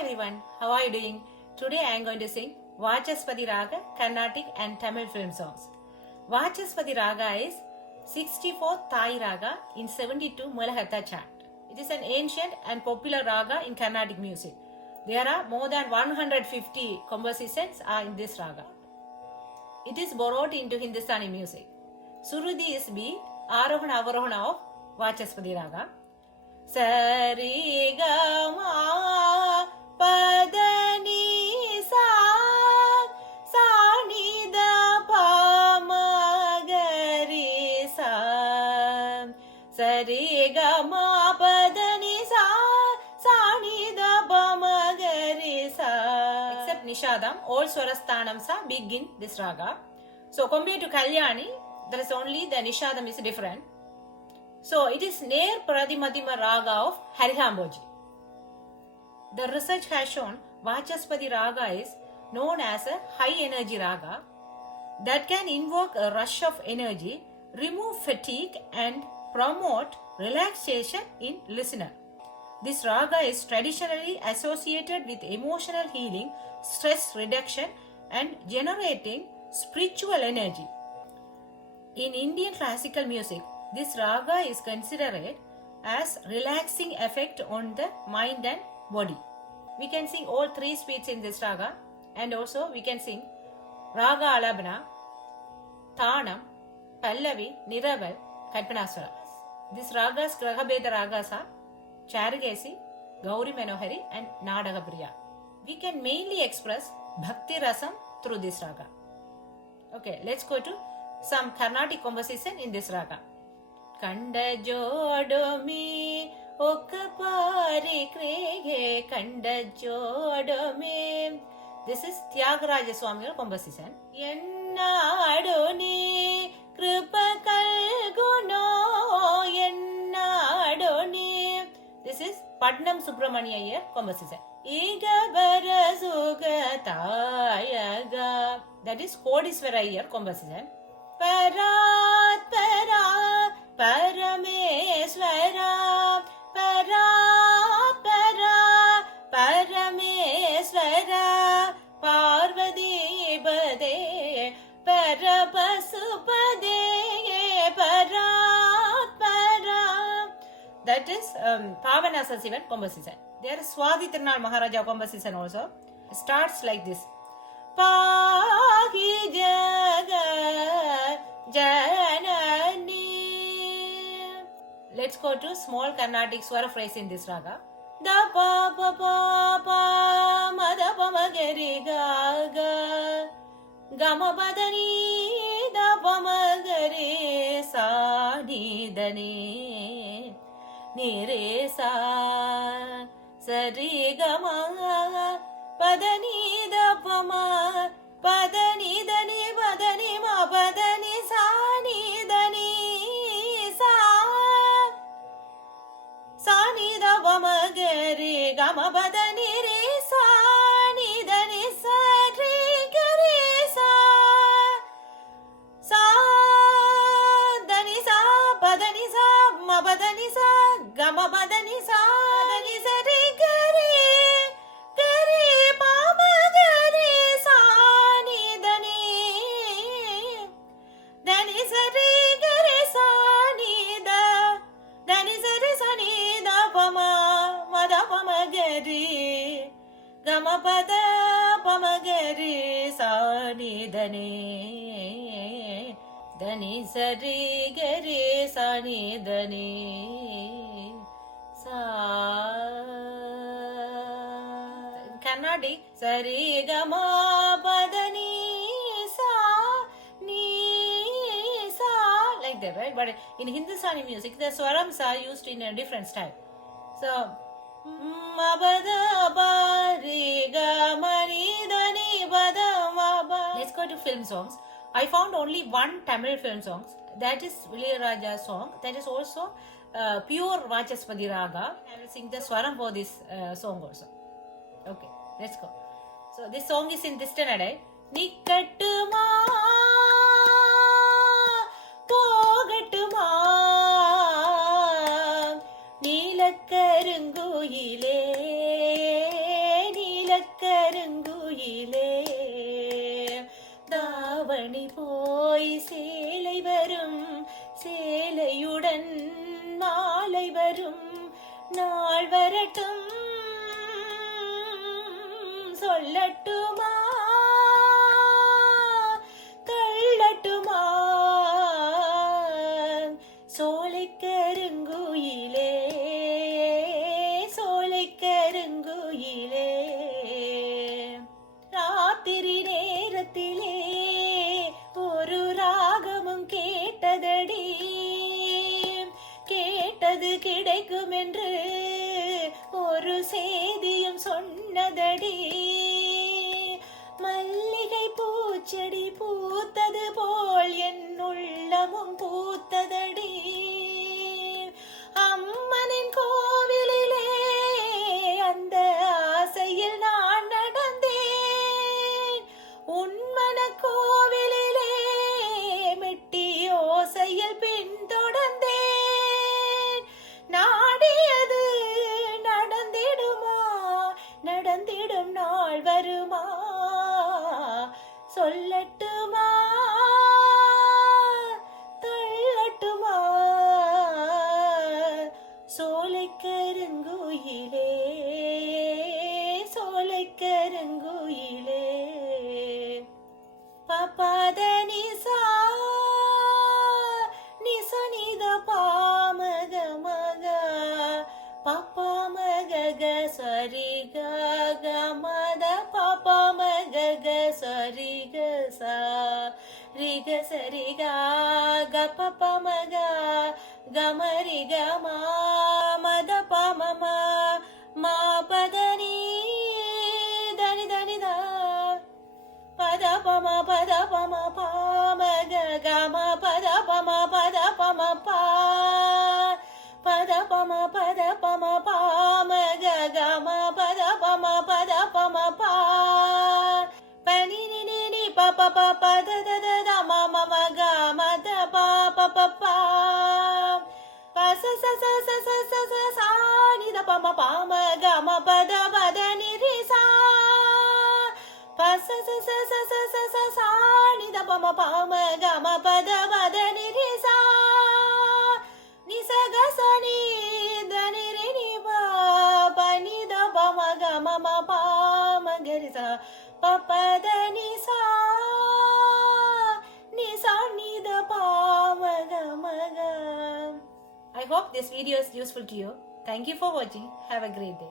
everyone, how are you doing? Today I am going to sing Vachaspati Raga, Carnatic and Tamil film songs. Vachaspati Raga is 64th Thai Raga in 72 Mulahatha chant. It is an ancient and popular raga in Carnatic music. There are more than 150 compositions are in this raga. It is borrowed into Hindustani music. Surudhi is beat, Arohana Avarohana of Vachaspati Raga. Sari Gama Padani Sa Sani Da Pama Gari Sa Sari Gama Padani Sa Sani Da Pama Gari Sa. Except Nishadam, all Swarasthanams are big in this raga. So compared to Kalyani, there is only the Nishadam is different. So it is near Pradimadima Raga of Harihamboji. The research has shown Vachaspati Raga is known as a high energy raga that can invoke a rush of energy, remove fatigue and promote relaxation in listener. This raga is traditionally associated with emotional healing, stress reduction and generating spiritual energy. In Indian classical music, this raga is considered as relaxing effect on the mind and body. We can sing all three speeds in this raga, and also we can sing Raga Alabana, Thanam, Pallavi, Niraval, Kalpanaswara. This ragas Grahabeda ragas are Charagesi, Gauri Manohari and Nadagapriya. We can mainly express Bhakti Rasam through this raga. Okay, let's go to some Carnatic composition in this raga. Kanda Jodomi Okapari Krege Kanda Jodomi. This is Tyagaraja Swamigal composition. Yenna Adoni Kripakal Guno Yenna Adoni. This is Padnam Subramania Iyer composition. Iga Barasuga Tayaga. That is Kodiswara Iyer composition. Parat Parat Parameswara Parat Parat Parameswara Parvati Bade Parapasupade Parat Parat. That is Pavanasa Sivan composition. There is Swadhi Tirunal Maharaja composition also. Starts like this. Pahi Jagat Janani. Let's go to small Carnatic swara phrase in this raga. Da pa pa pa pa ma da pa ma gari ga ga ga ma pa da ni da pa ma gari sa ni da ni ni re sa sa re ga ma pa da ni da pa ma pa da ni da ni pa da ni ma pa da ni sa ni da ni sa sa ni da pa ma ga re ga ma pa da ni re sa ni da ni sa re ga re sa sa da ni sa pa da ni sa ma pa da ni sa ga ma pa da ni sa da ni sa re ga re pa ma ga re sa ni da ni sa re ga re sa ni da ni sa re sa ni da pa ma da pa ma ga re ga ma pa ma ga re sa ni da ni sa re ga re sa ni da ni sa. Carnatic Sari Gama Padani Sa Ni Sa, like that, right? But in Hindustani music, the swarams are used in a different style. So Mabada Bari Gamani Dani Bada Maba. Let's go to film songs. I found only one Tamil film song, that is Ilayaraja's song. That is also pure Vachaspati Raga. I will sing the swaram for this song also. Okay, let's go. So this song is in this tenor. Nikatuma Pogatuma Nilakkarunguile சொல்லட்டுமா தள்ளட்டுமா சோலைக்கருங்குயிலே சோலைக்கருங்குயிலே ராத்திரி நேரத்திலே ஒரு ராகமும் கேட்டதடி கேட்டது கிடைக்கும் என்று ஒரு செய்தியும் சொன்னதடி மல்லிகை பூச்செடி பூத்தது போல் என் உள்ளமும் பூத்ததடி அம்மனின் கோவிலிலே அந்த ஆசையில் நான் நடந்தேன் உன்மன கோவிலிலே மெட்டி ஓசையில் பின்தொடர்ந்தேன் நாடியது நடந்திடுமா நடந்திடும் நாள் வருமா சொல்லட்டுமா தள்ளட்டுமா சோலைக்கருங்குயிலே சோலைக்கருங்குயிலே பபாத நிசா நிசனித பாமக மக பப்பா மக சரி க மத பப்பா மக சரி க சா ரிக சரி க பப்பா மக கமரி க மத பம மா பதனி தனி தனி தா பத பம பாமக கம பத பம பா பத பம பாமக கம பத பம பா பனி நி நி ப பத த த ம க மத பா பா பச ச ச ச ச ச ச சா நி த பம பாம கம பத பத நி ரி சா பச ச ச ச ச ச ச சா நி த பம பாம கம பத பத நி ரி சா நி ச க ச நி த நி ரி நி பா ப நி த பம கம ம பாம க ரி சா ப பத நி சா ni da pa ma ga ma ga. I hope this video is useful to you. Thank you for watching. Have a great day.